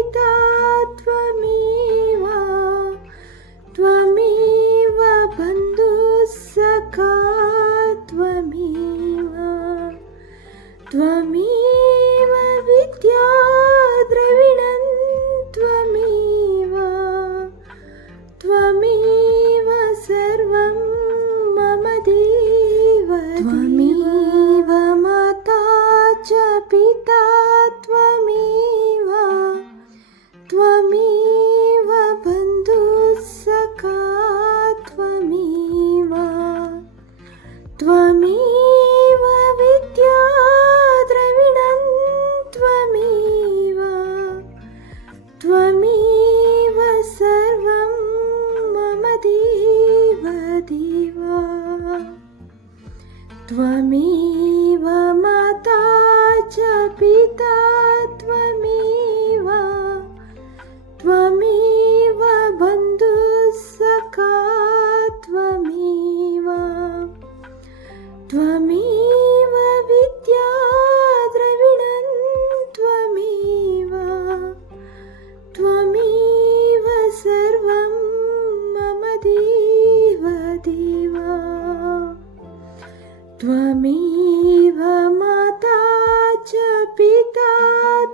पिता त्वमेव त्वमेव बन्धुः सखा त्वमेव त्वमेव विद्या द्रविणं त्वमेव त्वमेव सर्वं मम देव त्वमेव माता च पिता त्वमेव त्वमेव बन्धुः सखा त्वमेव त्वमेव विद्या द्रविणं त्वमेव त्वमेव सर्वं मम देव देवा त्वमेव माता च पिता त्वमेव त्वमेव बन्धुः सखा त्वमेव त्वमेव विद्या द्रविणं त्वमेव त्वमेव सर्वं मम देव देवा त्वमेव माता च पिता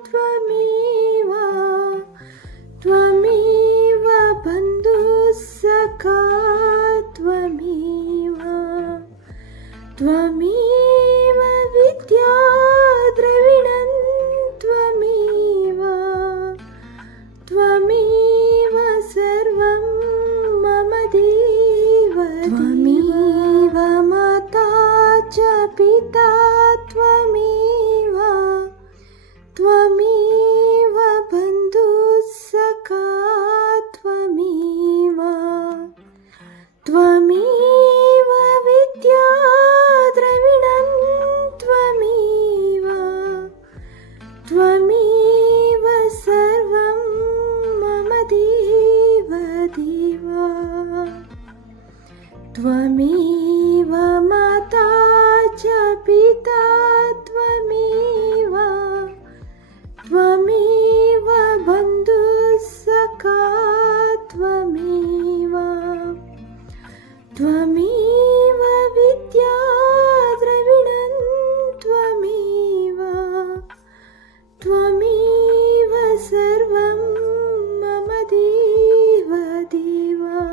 त्वमेव त्वमेव बन्धुः सखा त्वमेव त्वमेव विद्या द्रविणं त्वमेव त्वमेव सर्वं मम देव त्वमेव माता च पिता त्वमेव त्वमेव बन्धुः सखा त्वमेव त्वमेव विद्या द्रविणं त्वमेव त्वमेव सर्वं मम देव देवा त्वमेव माता च पिता त्वमेव त्वमेव बन्धुः सखा त्वमेव त्वमेव विद्या द्रविणं त्वमेव त्वमेव सर्वं मम देव देवा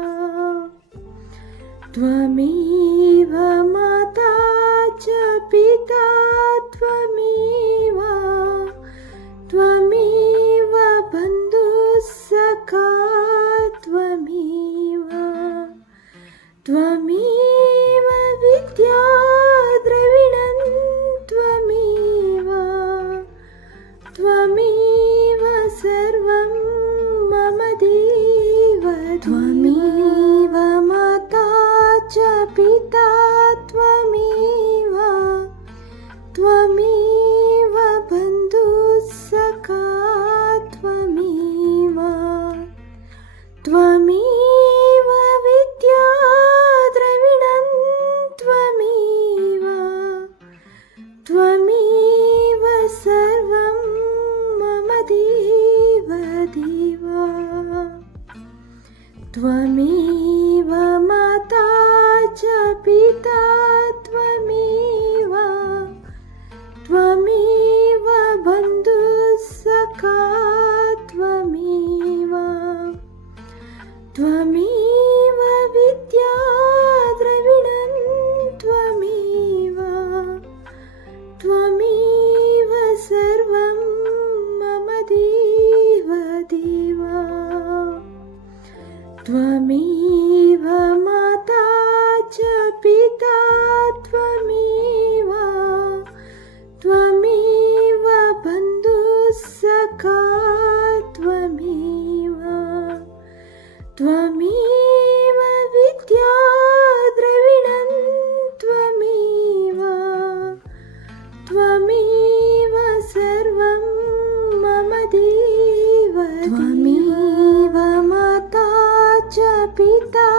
त्वमेव माता च पिता त्वमेव त्वमेव बन्धुः सखा त्वमेव त्वमेव विद्या द्रविणं त्वमेव त्वमेव सर्वं मम देव त्वमेव माता च पिता त्वमेव त्वमेव बन्धुः सखा त्वमेव त्वमेव विद्या द्रविणं त्वमेव त्वमेव सर्वं मम देव देवा त्वमेव माता च पिता त्वमेव त्वमेव बन्धुः सखा त्वमेव त्वमेव विद्या द्रविणं त्वमेव त्वमेव सर्वं मम देव देवा त्वमेव माता च पिता त्वमेव त्वमेव बन्धुः सखा त्वमेव त्वमेव विद्या द्रविणं त्वमेव त्वमेव सर्वं मम देव त्वमेव माता च पिता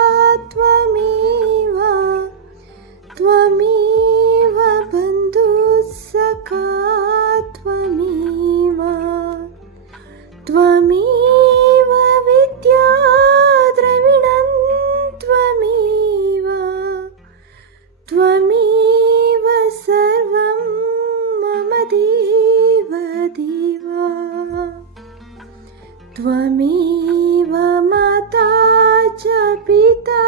त्वमेव त्वमेव बन्धुः सखा त्वमेव त्वमेव त्वमेव विद्या द्रविणं त्वमेव त्वमेव सर्वं मम देव देव त्वमेव माता च पिता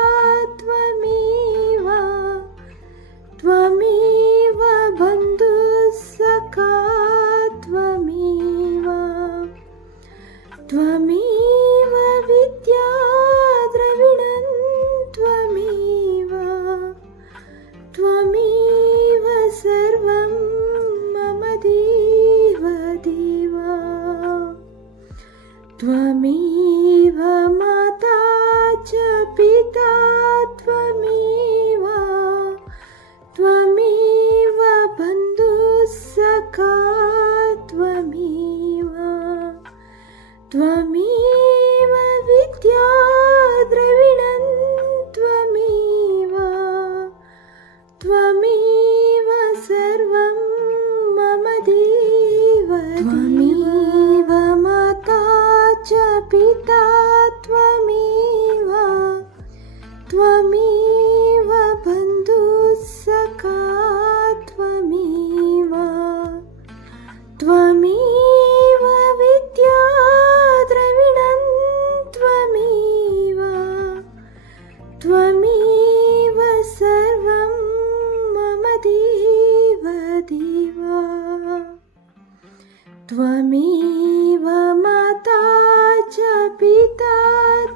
त्वमेव त्वमेव बन्धुः सखा त्वमेव त्वमेव विद्या द्रविणं त्वमेव त्वमेव सर्वं मम देव देव त्वमेव माता च पिता त्वमेव त्वमेव बन्धुः सखा त्वमेव त्वमेव विद्या द्रविणं त्वमेव त्वमेव सर्वं मम देव त्वमेव माता च पिता त्वमेव त्वमेव बन्धुः सखा त्वमेव त्वमेव विद्या द्रविणं त्वमेव त्वमेव सर्वं मम देव देव त्वमेव माता च पिता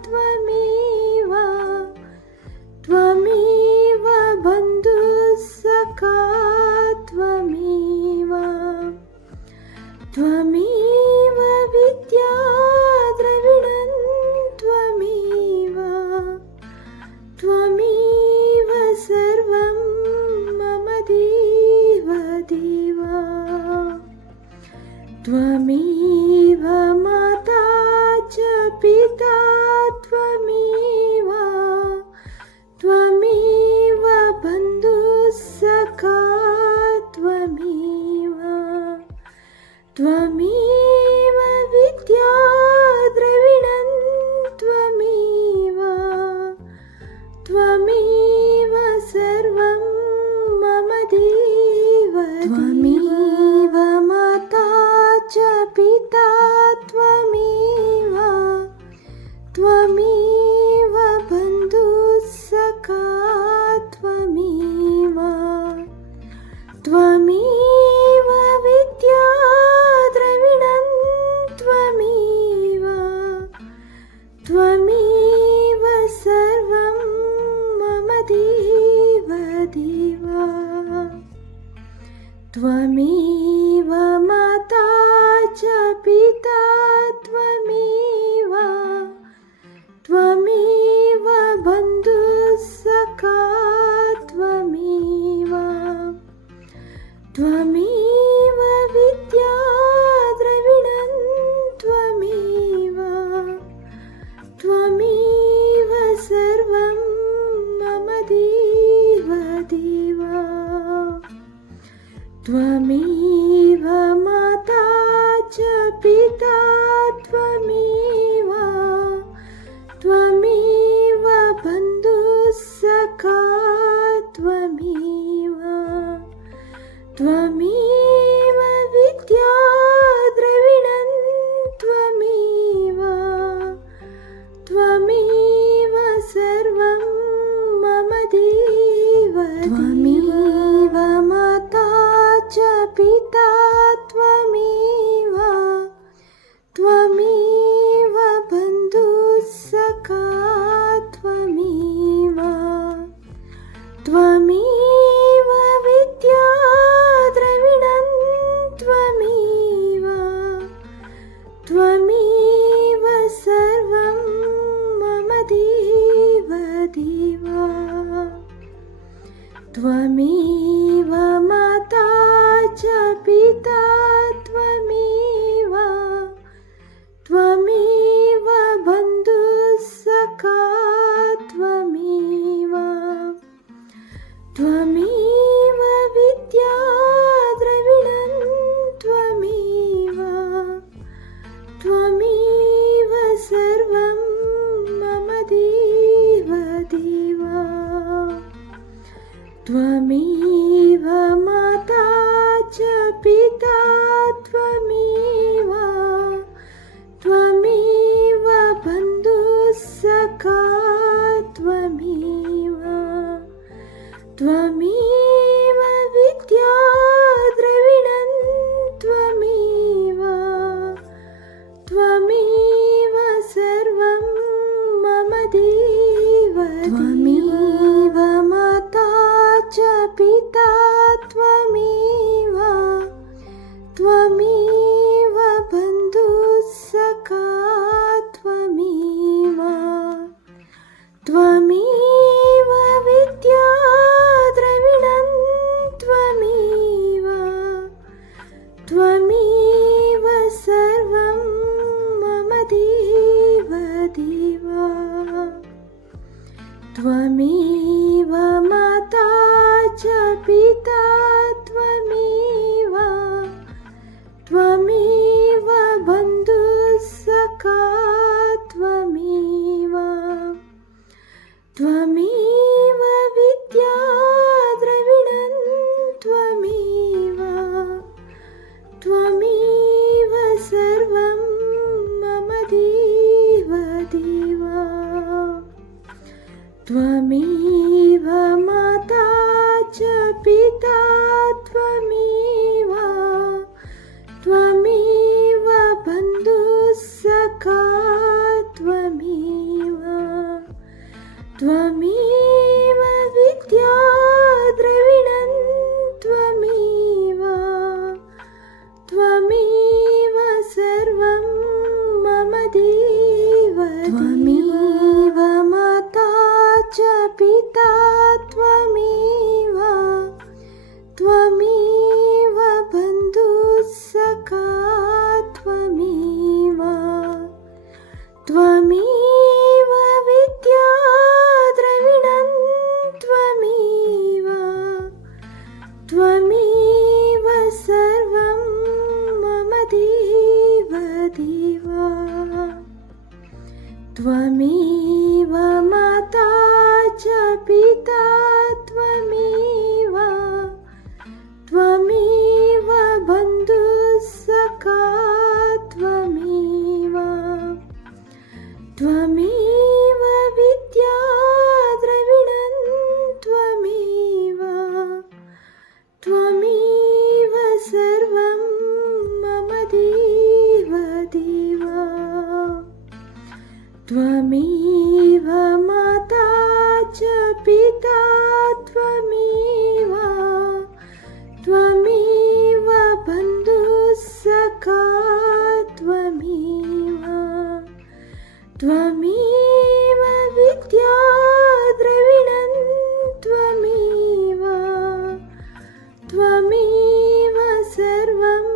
त्वमेव त्वमेव बन्धुः सखा त्वमेव त्वमेव विद्या द्रविणं त्वमेव त्वमेव सर्वं मम देव देव त्वमेव माता च पिता त्वमेव त्वमेव बन्धुः सखा त्वमेव त्वमेव विद्या द्रविणं त्वमेव त्वमेव सर्वं मम देव त्वमेव माता च पिता त्वमेव त्वमेव बन्धुः सखा त्वमेव त्वमेव विद्या द्रविणं त्वमेव त्वमेव सर्वं मम देव देव त्वमेव माता च पिता त्वमेव त्वमेव बन्धुः सखा त्वमेव त्वमेव विद्या द्रविणं त्वमेव त्वमेव सर्वं मम देव देव त्वमेव त्वमेव माता च पिता त्वमेव त्वमेव बन्धुः सखा त्वमेव त्वमेव विद्या द्रविणं त्वमेव त्वमेव सर्वं मम देव देव त्वमेव माता च पिता त्वमेव त्वमेव बन्धुः सखा त्वमेव त्वमेव विद्या द्रविणं त्वमेव त्वमेव सर्वं मम देव त्वमेव माता च पिता त्वमेव त्वमेव बन्धुः सखा त्वमेव त्वमेव विद्या द्रविणं त्वमेव त्वमेव सर्वं मम देव देव त्वमेव माता च पिता त्वमेव त्वमेव बन्धुः सखा त्वमेव त्वमेव विद्या द्रविणं त्वमेव त्वमेव सर्वं मम देव देव त्वमेव माता च पिता त्वमेव त्वमेव बन्धुः सखा त्वमेव त्वमेव विद्या द्रविणं त्वमेव त्वमेव सर्वं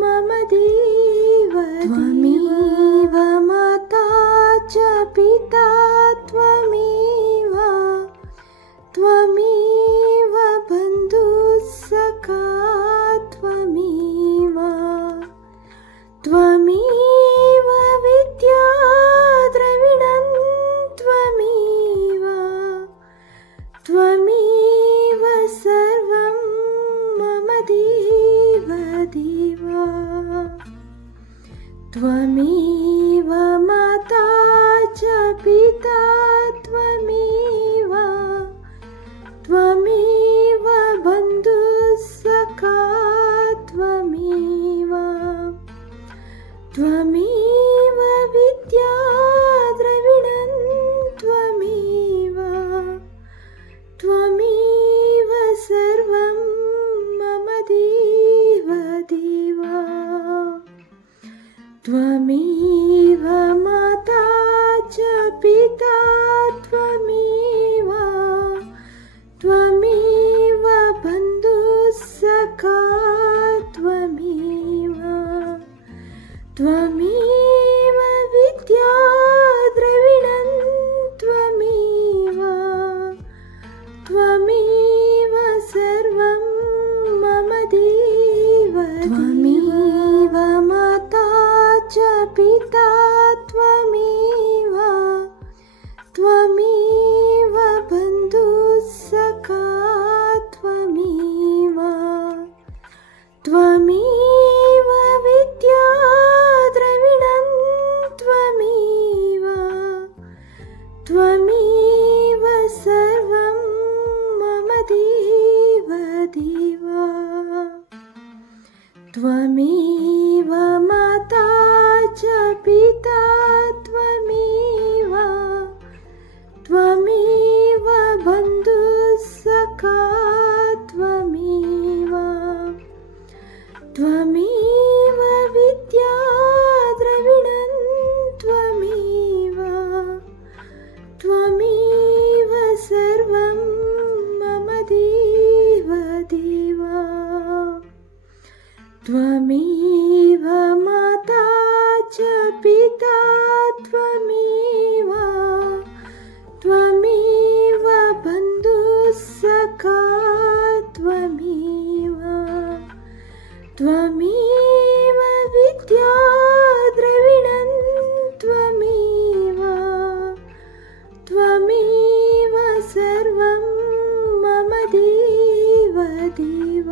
मम देव त्वमेव माता च पिता त्वमेव त्वमेव बन्धुः सखा त्वमेव त्वमेव विद्या द्रविणं त्वमेव त्वमेव सर्वं मम देव देव त्वमेव माता च पिता त्वमेव त्वमेव बन्धुः सखा त्वमेव त्वमेव विद्या द्रविणं त्वमेव त्वमेव सर्वं मम देव देव त्वमेव माता च पिता देव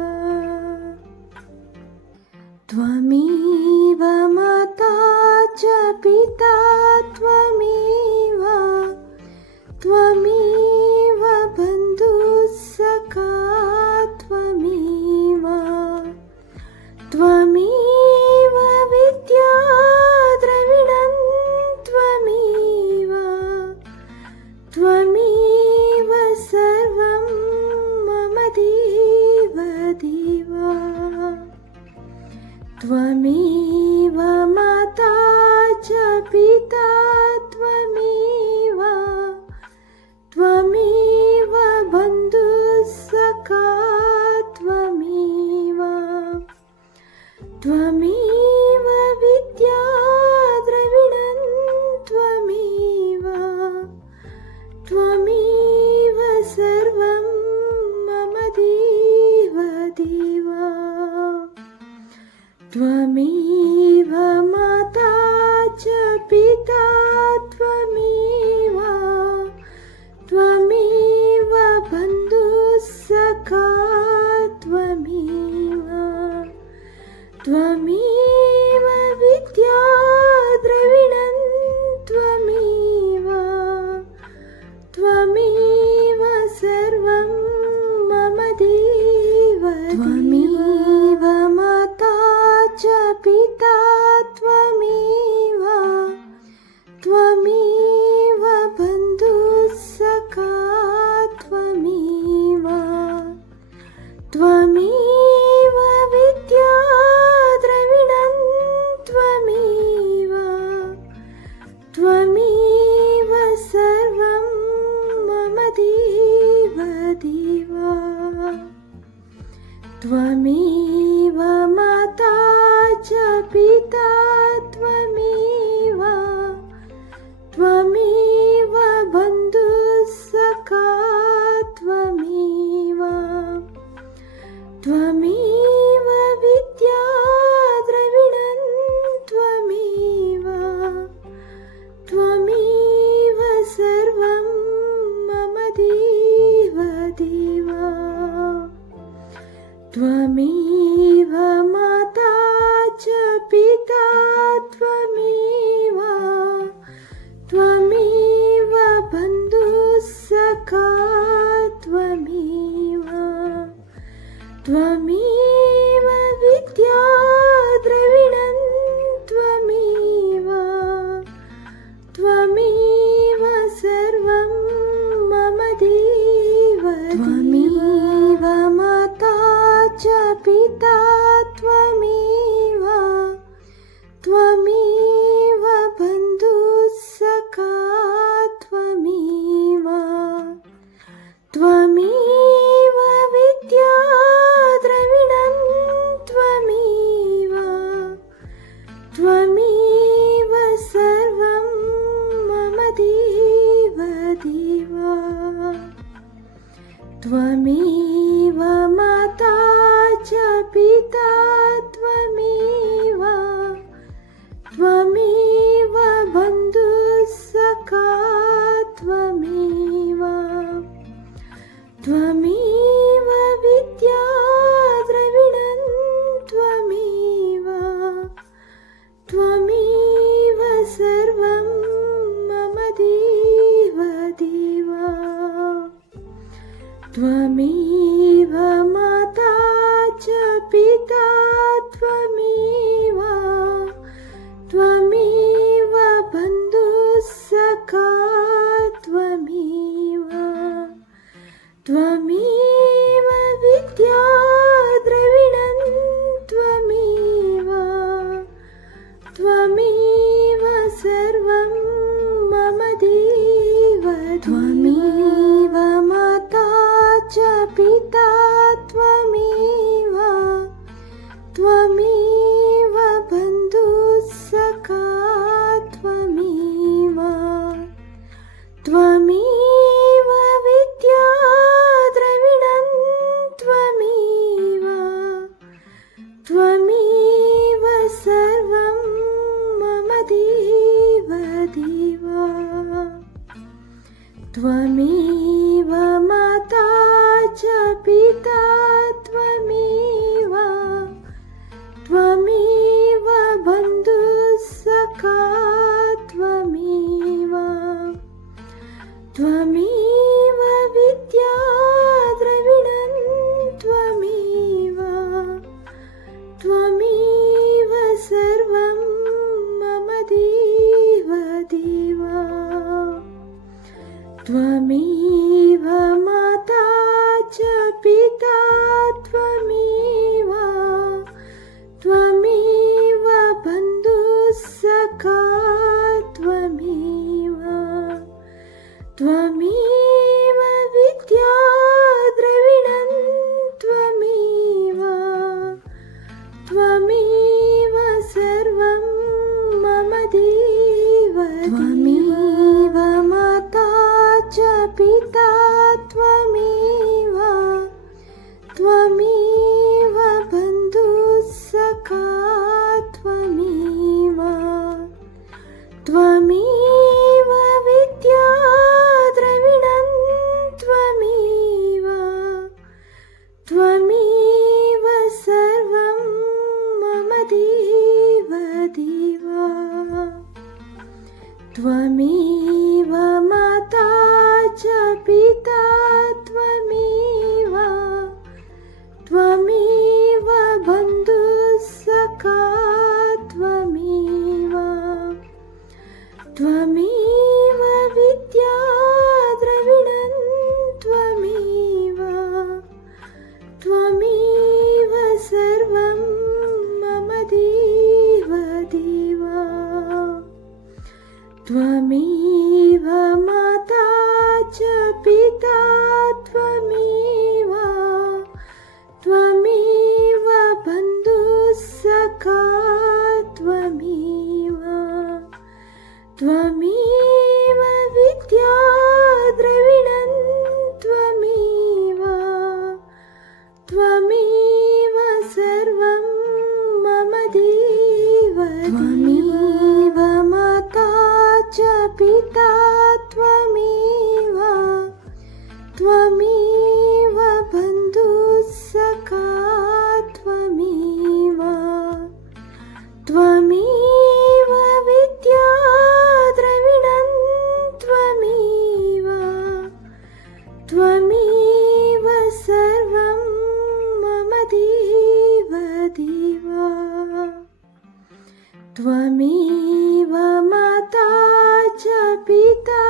त्वमेव माता च पिता त्वमेव त्वमेव बन्धुः सखा त्वमेव त्वमेव विद्या द्रविणं त्वमेव त्वमेव सर्वं मम देव देव त्वमेव माता च पिता त्वमेव त्वमेव बन्धुः सखा त्वमेव त्वमेव विद्या द्रविणं त्वमेव त्वमेव सर्वं मम देव देव त्वमेव माता च पिता त्वमेव त्वमेव बन्धुः सखा त्वमेव त्वमेव विद्या द्रविणं त्वमेव त्वमेव सर्वं मम देव त्वमेव माता च पिता त्वमेव त्वमेव बन्धुः सखा त्वमेव त्वमेव विद्या द्रविणं त्वमेव त्वमेव सर्वं मम देव देव त्वमेव माता च पिता त्वमेव त्वमेव बन्धुः सखा त्वमेव त्वमेव विद्या द्रविणं त्वमेव त्वमेव सर्वं मम देव देव त्वमेव माता च पिता त्वमेव त्वमेव बन्धुः सखा त्वमेव त्वमेव विद्या द्रविणं त्वमेव त्वमेव सर्वं मम देव त्वमेव माता च पिता त्वमेव त्वमेव बन्धुः सखा त्वमेव त्वमेव विद्या द्रविणं त्वमेव त्वमेव सर्वं मम देव देव त्वमेव माता च पिता त्वमेव त्वमेव बन्धुः सखा त्वमेव त्वमेव विद्या द्रविणं त्वमेव त्वमेव सर्वं मम देव देव त्वमेव माता च पिता त्वमेव त्वमेव बन्धुः सखा त्वमेव त्वमेव विद्या द्रविणं त्वमेव त्वमेव सर्वं मम देव त्वमेव माता च पिता त्वमेव त्वमेव बन्धुः सखा त्वमेव त्वमेव विद्या द्रविणं त्वमेव त्वमेव सर्वं मम देव देव त्वमेव माता च पिता त्वमेव विद्या द्रविणं त्वमेव त्वमेव सर्वं मम देव देव त्वमेव माता च पिता त्वमेव त्वमेव बन्धुः सखा त्वमेव त्वमेव विद्या द्रविणं त्वमेव त्वमेव सर्वं मम देव त्वमेव माता च पिता त्वमेव त्वमेव बन्धुः सखा त्वमेव त्वमेव विद्या द्रविणं त्वमेव त्वमेव सर्वं मम देव देव त्वमेव माता च पिता त्वमेव त्वमेव बन्धुः सखा त्वमेव त्वमेव विद्या द्रविणं त्वमेव त्वमेव सर्वं मम देव देव त्वमेव माता च पिता त्वमेव त्वमेव बन्धुः सखा त्वमेव त्वमेव विद्या द्रविणं त्वमेव त्वमेव सर्वं मम देव त्वमेव माता च पिता त्वमेव त्वमेव बन्धुः सखा त्वमेव त्वमेव विद्या द्रविणं त्वमेव त्वमेव सर्वं मम देव देव त्वमेव माता च पिता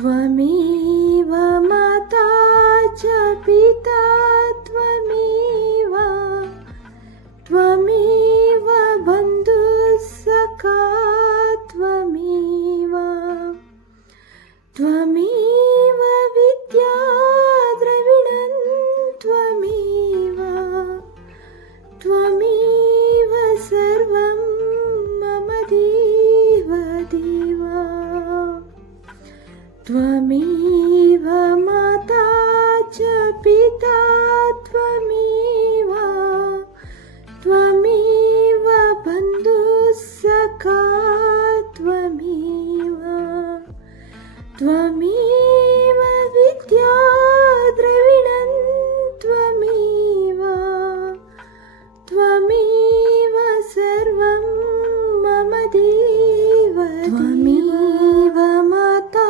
त्वमेव माता च पिता त्वमेव त्वमेव बन्धुः सखा त्वमेव त्वमेव विद्या द्रविणं त्वमेव त्वमेव सर्वं मम देव देव त्वमेव माता च पिता त्वमेव त्वमेव बन्धुः सखा त्वमेव त्वमेव विद्या द्रविणं त्वमेव त्वमेव सर्वं मम देव त्वमेव माता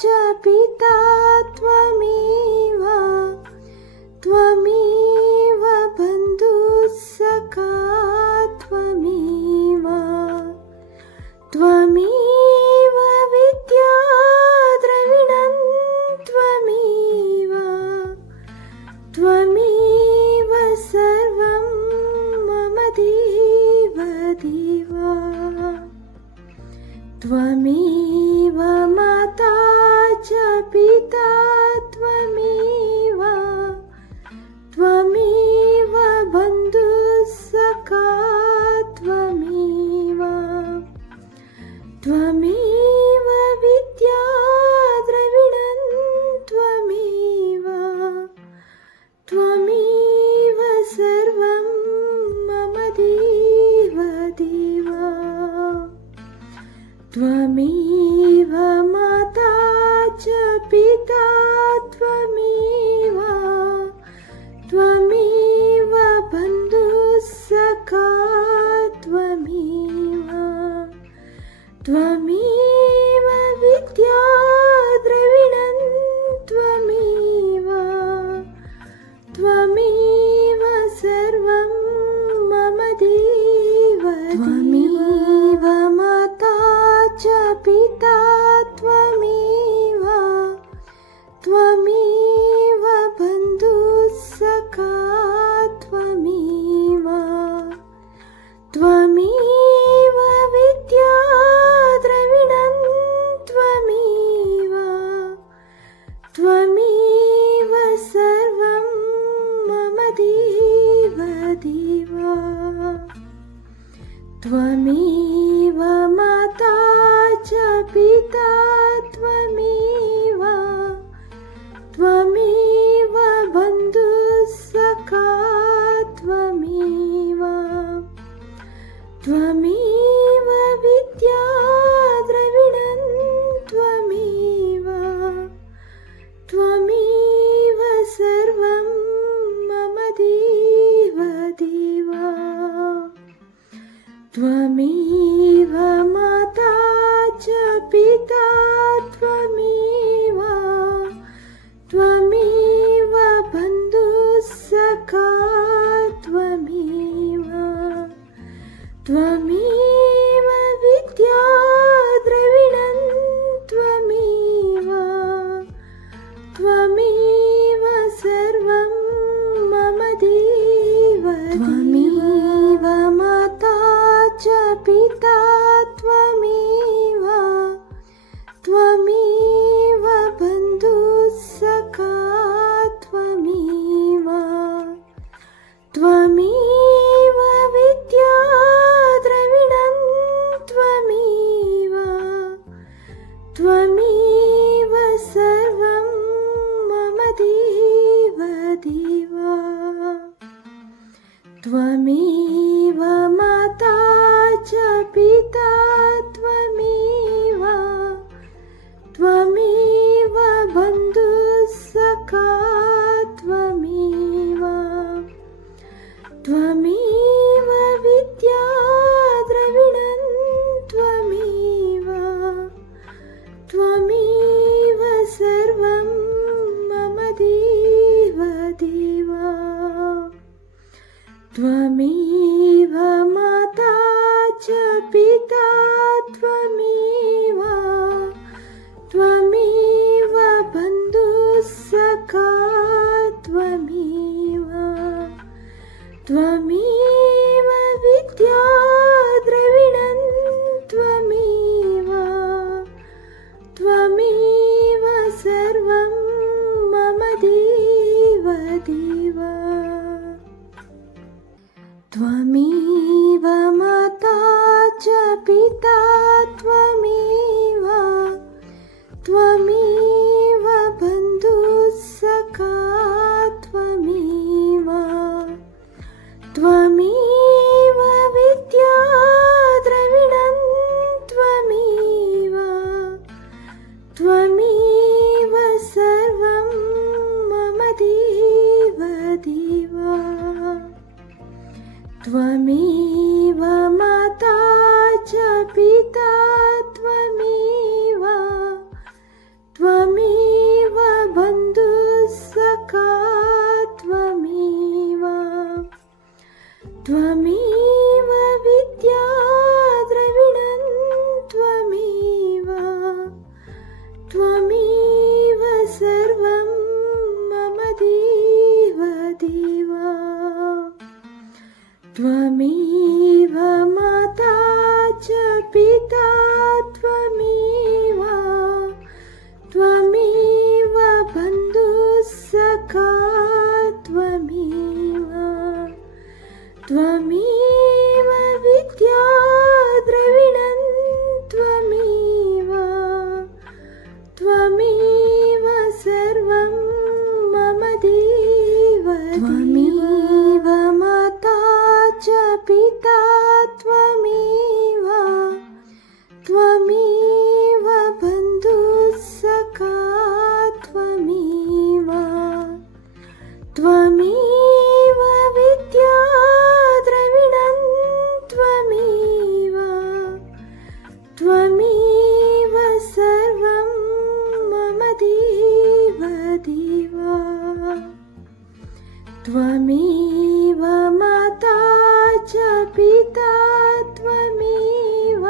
च पिता त्वमेव त्वमेव बन्धुः सखा त्वमेव त्वमेव विद्या द्रविणं त्वमेव त्वमेव सर्वं मम देव देव त्वमेव माता च पिता त्वमेव त्वमेव बन्धुः सखा त्वमेव त्वमेव विद्या द्रविणं त्वमेव त्वमेव सर्वं मम देव देव त्वमेव माता च पिता त्वमेव त्वमेव बन्धुः सखा त्वमेव त्वमेव विद्या द्रविणं त्वमेव त्वमेव सर्वं मम देव त्वमेव माता च पिता त्वमेव त्वमेव बन्धुः सखा त्वमेव त्वमेव विद्या द्रविणं त्वमेव देव त्वमेव माता च पिता त्वमेव त्वमेव बन्धुः सखा त्वमेव त्वमेव विद्या द्रविणं त्वमेव त्वमेव सर्वं मम देव देव त्वमेव माता च पिता त्वमेव त्वमेव बन्धुः सखा त्वमेव त्वमेव विद्या द्रविणं त्वमेव त्वमेव सर्वं मम देव देव त्वमेव माता च पिता त्वमेव त्वमेव बन्धुः सखा त्वमेव त्वमेव विद्या द्रविणं त्वमेव त्वमेव सर्वं मम देव त्वमेव माता च पिता त्वमेव त्वमेव बन्धुः सखा त्वमेव त्वमेव विद्या द्रविणं त्वमेव त्वमेव सर्वं मम देव देव त्वमेव माता च पिता त्वमेव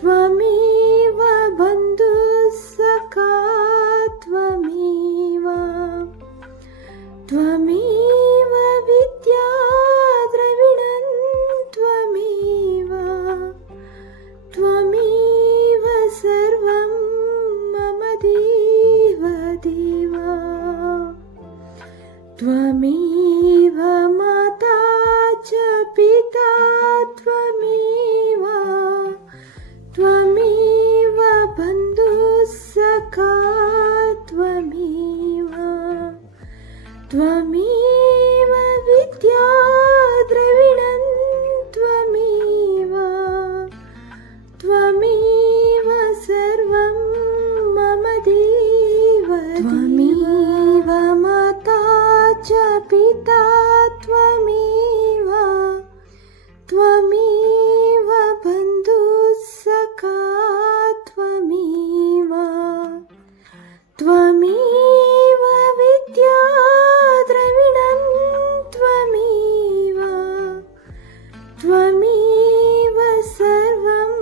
त्वमेव बन्धुः सखा त्वमेव त्वमेव विद्या द्रविणं त्वमेव त्वमेव सर्वं मम देव देव त्वमेव माता च पिता त्वमेव त्वमेव बन्धुः सखा त्वमेव त्वमेव विद्या द्रविणं त्वमेव त्वमेव सर्वं मम देव त्वमेव माता च पिता त्वमेव त्वमेव बन्धुः सखा त्वमेव त्वमेव विद्या द्रविणं त्वमेव त्वमेव सर्वं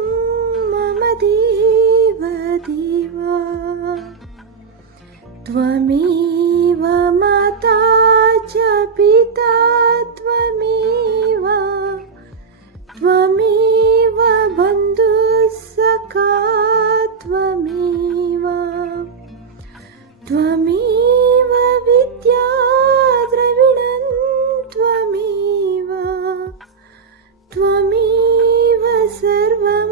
मम देव देव त्वमेव माता च पिता त्वमेव त्वमेव बन्धुः सखा त्वमेव त्वमेव विद्या द्रविणं त्वमेव त्वमेव सर्वं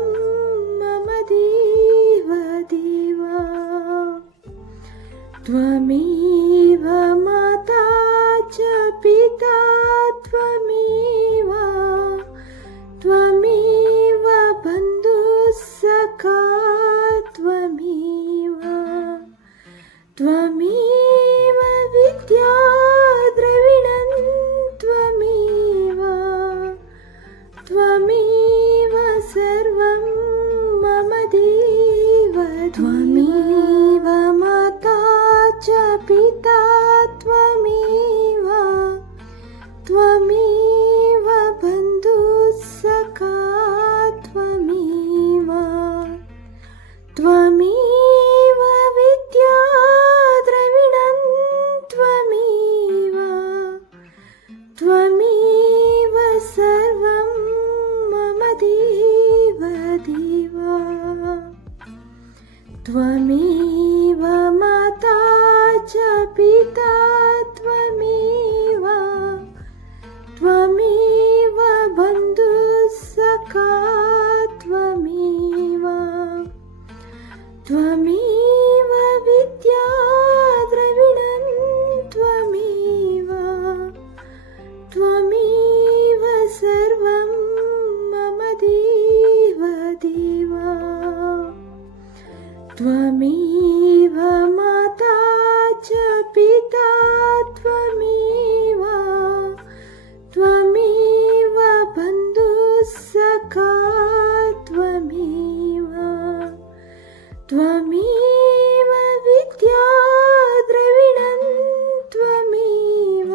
मम देव देव त्वमेव माता च पिता त्वमेव त्वमेव बन्धुः सखा त्वमेव त्वमेव विद्या द्रविणं त्वमेव त्वमेव सर्वं मम देव त्वमेव माता च पिता त्वमेव त्वमेव बन्धुः सखा त्वमेव त्वमेव विद्या द्रविणं त्वमेव त्वमेव सर्वं मम देव देव त्वमेव माता च पिता त्वमेव विद्या द्रविणं त्वमेव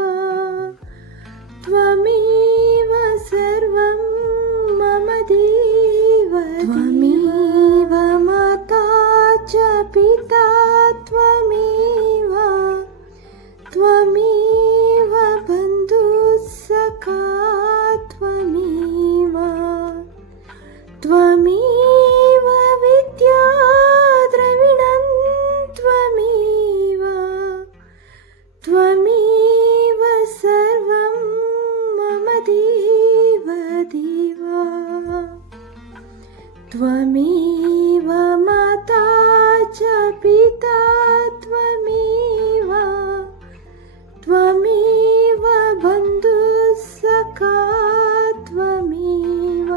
त्वमेव सर्वं मम देव त्वमेव माता च पिता त्वमेव त्वमेव बन्धुः सखा त्वमेव त्वमेव विद्या द्रविणं त्वमेव त्वमेव सर्वं मम देव देव त्वमेव माता च पिता त्वमेव त्वमेव बन्धुः सखा त्वमेव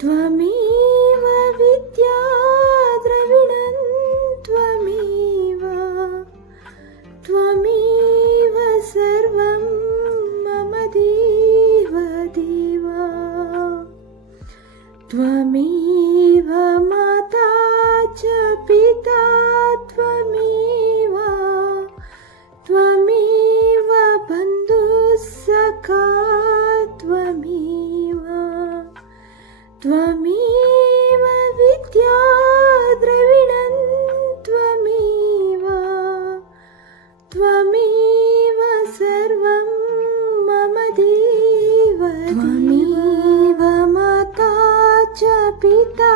त्वमेव विद्या द्रविणं त्वमेव त्वमेव सर्वं मम देव देव त्वमेव माता च पिता त्वमेव त्वमेव बन्धुः सखा त्वमेव त्वमेव विद्या द्रविणं त्वमेव त्वमेव सर्वं मम देव त्वमेव माता च पिता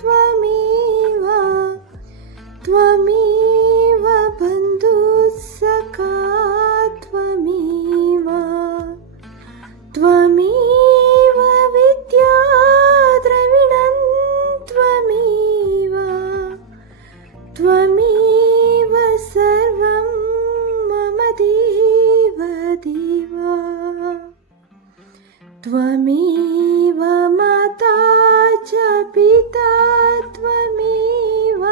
त्वमेव त्वमेव बन्धुः सखा त्वमेव त्वमेव विद्या द्रविणं त्वमेव त्वमेव सर्वं मम देव देव त्वमेव माता च पिता त्वमेव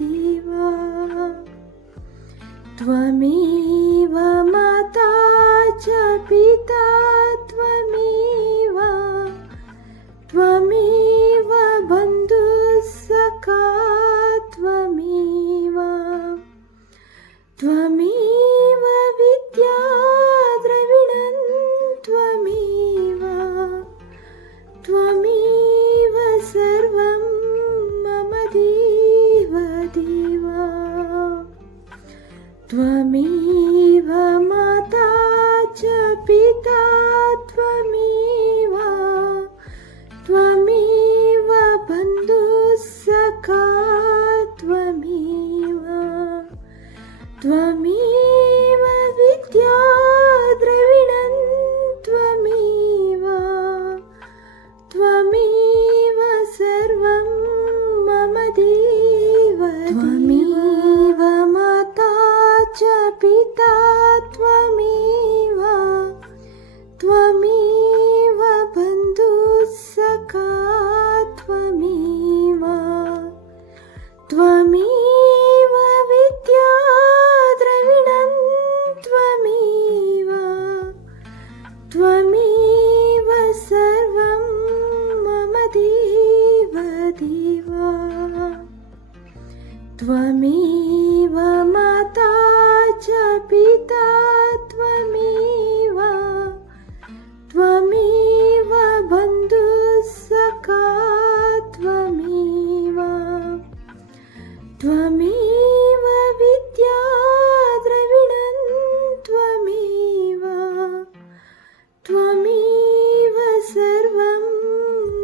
देवा त्वमेव माता च पिता त्वमेव त्वमेव बन्धुः सखा त्वमेव त्वमेव विद्या द्रविणं त्वमेव त्वमेव सर्वं मम देव देवा त्वमेव माता च पिता त्वमेव त्वमेव बन्धुः सखा त्वमेव त्वमेव विद्या द्रविणं त्वमेव त्वमेव सर्वं मम देव त्वमेव माता च पिता त्वमेव त्वमेव बन्धुः सखा त्वमेव त्वमेव विद्या द्रविणं त्वमेव त्वमेव सर्वं मम देव देवा त्वमेव माता च पिता त्वमेव त्वमेव बन्धुः सखा त्वमेव त्वमेव विद्या द्रविणं त्वमेव त्वमेव सर्वं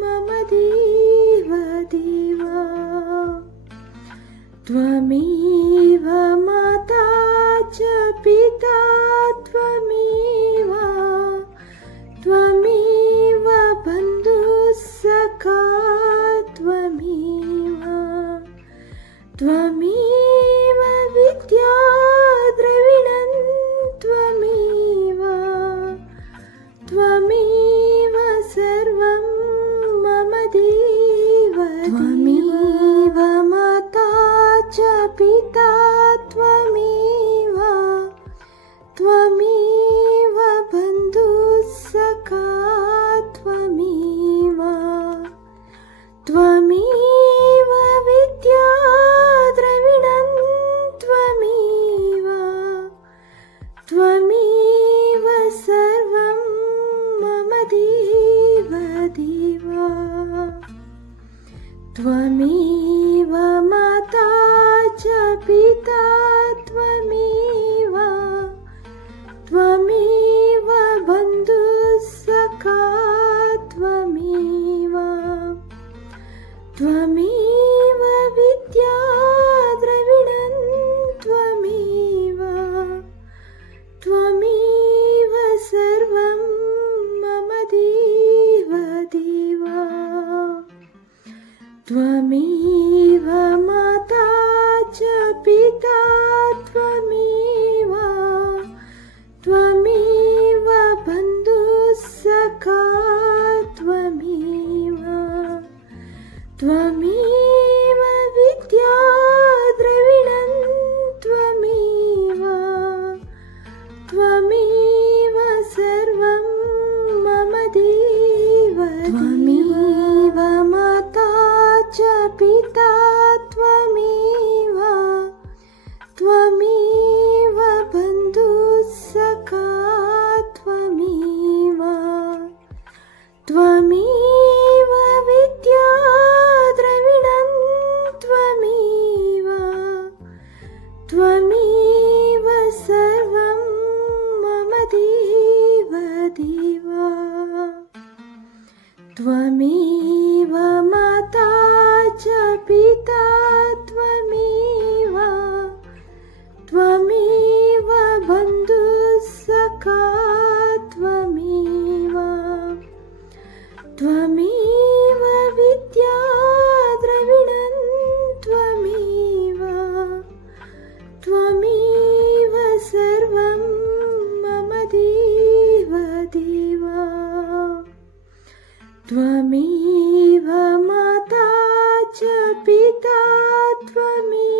मम देव देवा त्वमेव माता च पिता त्वमेव त्वमेव बन्धुः सखा त्वमेव त्वमेव विद्या द्रविणं त्वमेव त्वमेव सर्वं मम देव त्वमेव माता च पिता त्वमेव त्वमेव बन्धुः सखा त्वमेव त्वमेव विद्या द्रविणं त्वमेव त्वमेव सर्वं मम देव देवा त्वमेव माता च पिता त्वमेव त्वमेव बन्धुः सखा त्वमेव त्वमेव विद्या द्रविणं त्वमेव त्वमेव सर्वं मम देव देवा त्वमेव माता च पिता त्वमेव त्वमेव बन्धुः सखा त्वमेव त्वमेव विद्या द्रविणं त्वमेव त्वमेव सर्वं मम देव त्वमेव माता च पिता त्वमेव त्वमेव बन्धुः सखा त्वमेव त्वमेव विद्या द्रविणं त्वमेव त्वमेव सर्वं मम देव देवा त्वमेव माता च पिता त्वमेव त्वमेव बन्धुः सखा त्वमेव त्वमेव विद्या द्रविणं त्वमेव त्वमेव सर्वं मम देव देवा त्वमेव माता च पिता त्वमेव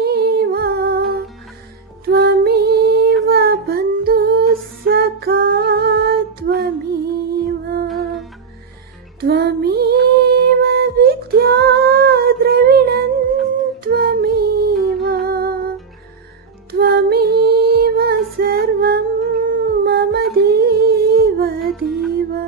देवा